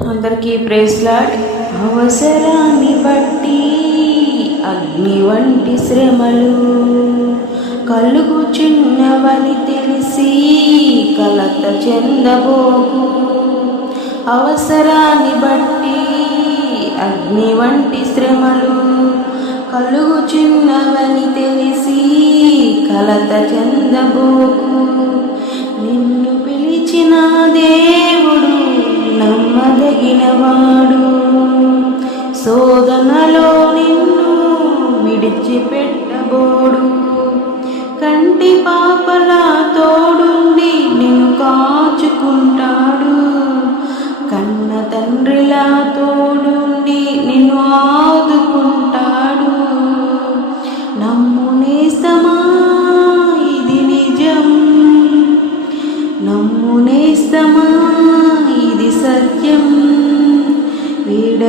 అందరికీ ప్రేస్లాడ్ అవసరాన్ని బట్టి అగ్ని వంటి శ్రమలు కలుగుచున్నవని తెలిసి కలత చెందబోకు. అవసరాన్ని బట్టి అగ్ని వంటి శ్రమలు కలుగుచున్నవని తెలిసి కలత చెందబోకు. నిన్ను పిలిచిన నమ్మదగినవాడు శోధనలో నిన్ను విడిచిపెట్టబోడు. కంటి పాపల తోడుండి నిన్ను కాచుకుంటాడు. కన్న తండ్రిలా తోడుండి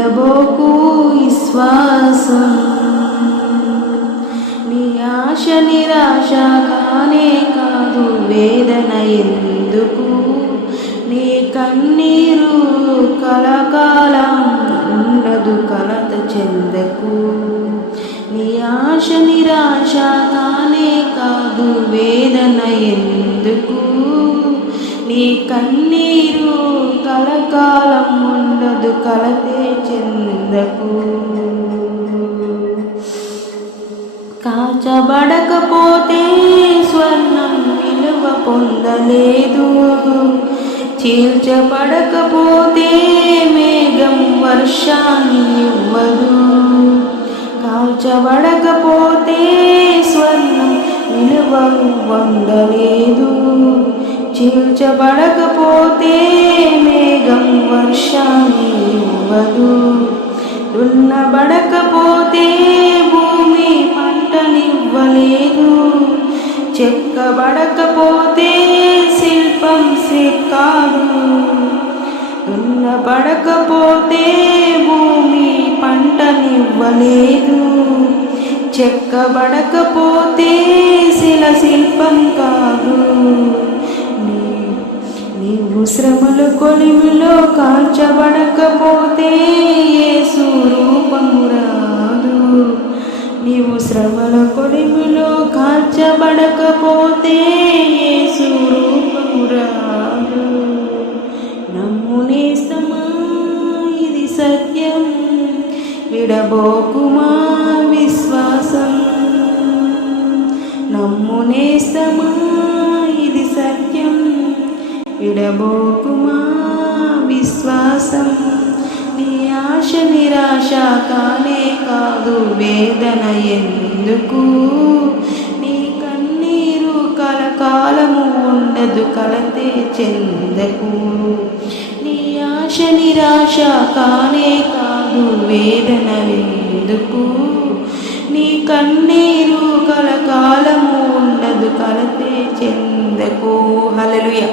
వీడబోకు విశ్వాసం నీ ఆశ నిరాశ కానే కాదు వేదన ఎందుకు? నీ కన్నీరు కలకాలం ఉండదు కలత చెందకు. నీ ఆశ నిరాశ కానే కాదు వేదన ఎందుకు? నీ కన్నీరు కలకాలం ఉండదు కలతే చెందకు. కాచబడకపోతే స్వర్ణం విలువ పొందలేదు. చీల్చబడకపోతే మేఘం వర్షాన్ని ఇవ్వదు. కాల్చబడకపోతే స్వర్ణం విలువ పొందలేదు చీల్చబడకపోతే మేఘం ఇవ్వదు. దున్నబడకపోతే భూమి పంటనివ్వలేదు. చెక్కబడకపోతే శిల్పం కాదు దున్నబడకపోతే భూమి పంటనివ్వలేదు. చెక్కబడకపోతే శిల శిల్పం కాదు. శ్రమలు కొలిమిలో కాల్చబడకపోతే యేసు రూపము రాదు నీవు శ్రమల కొలిమిలో కాల్చబడకపోతే యేసు రూపము రాదు నమ్మునేస్తమా ఇది సత్యం. విడబోకుమా విశ్వాసం. నమ్మునేస్తమా విడబోకుమా విశ్వాసం నీ ఆశ నిరాశ కానే కాదు వేదన ఎందుకు? నీ కన్నీరు కలకాలము ఉండదు కలతే చెందకు. నీ ఆశ నిరాశ కానే కాదు వేదన ఎందుకు? నీ కన్నీరు కలకాలము ఉండదు కలతే చెందకు. హల్లెలూయా.